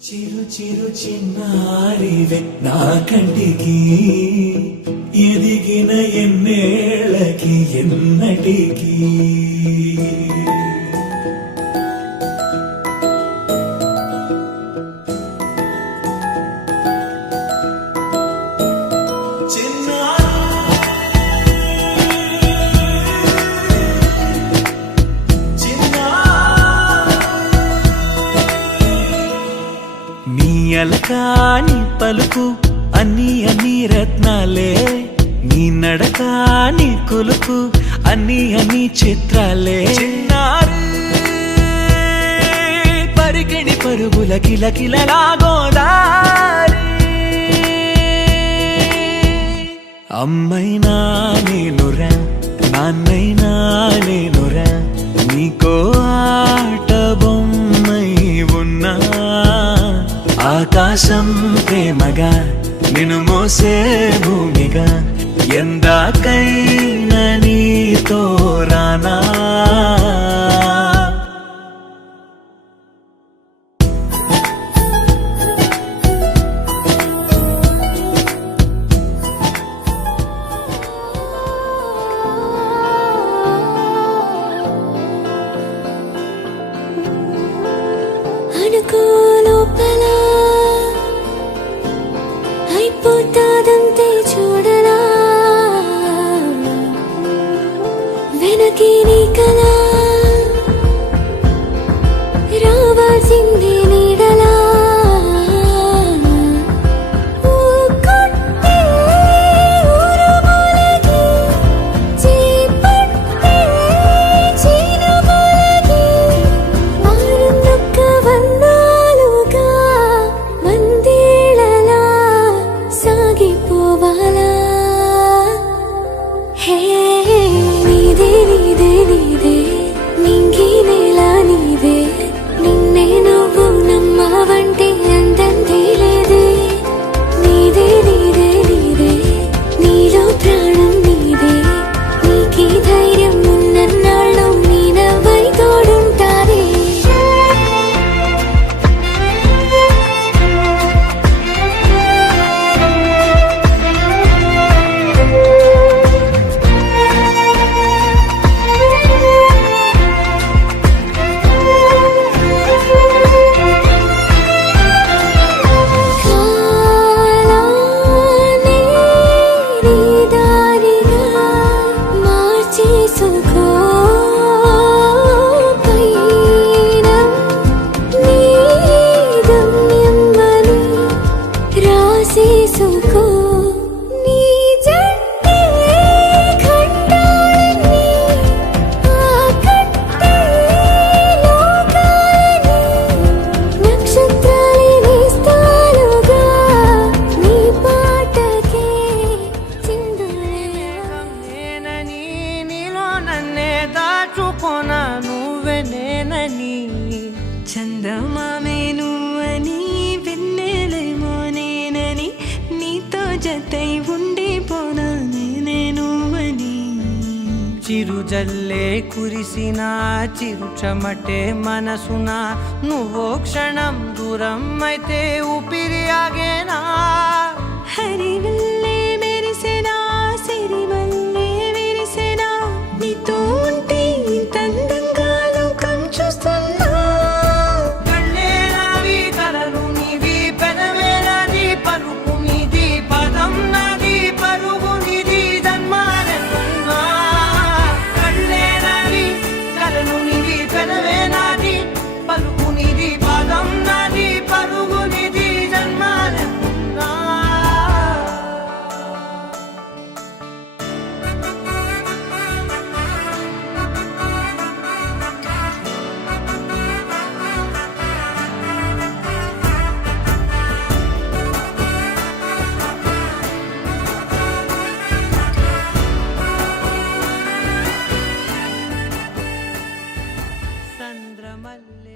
చిరు చిరు చిన్నారివే నా కంటికి ఎదిగిన ఎన్నేళ్ళకి ఎన్నటికి అలకాని పలుకు అన్ని అన్ని రత్నాలే నీ నడకాని కొలుకు అన్ని అన్ని చిత్రాలే పరికిణి పరుగుల కిలకిలలాగోదారి అమ్మైనా నేనురా నాన్నైనా నేనురా నీకో ఆట బొమ్మై ఉన్నా ఆకాశం ప్రేమగా నిన్ను మోసే భూమిగా ఎందాకైనా నీతో రానా అయిపోతాదంతే చూడరా వెనకే నీ కలా రావాల్సిందే నీడలా చందమామే నువ్వని వెన్నెలేమో నేనని నీతో జతై ఉండిపోనా నేనువని చిరుజల్లే కురిసిన చిరుచమటే మనసున నువ్వో క్షణం దూరం అయితే ఊపిరి ఆగేనా హరివల్లే మెరిసెనా సిరివల్లే విరిసెనా నీతో ఉంటే ఇంతందంగా లోకం చూస్తున్నా చంద్రమల్లె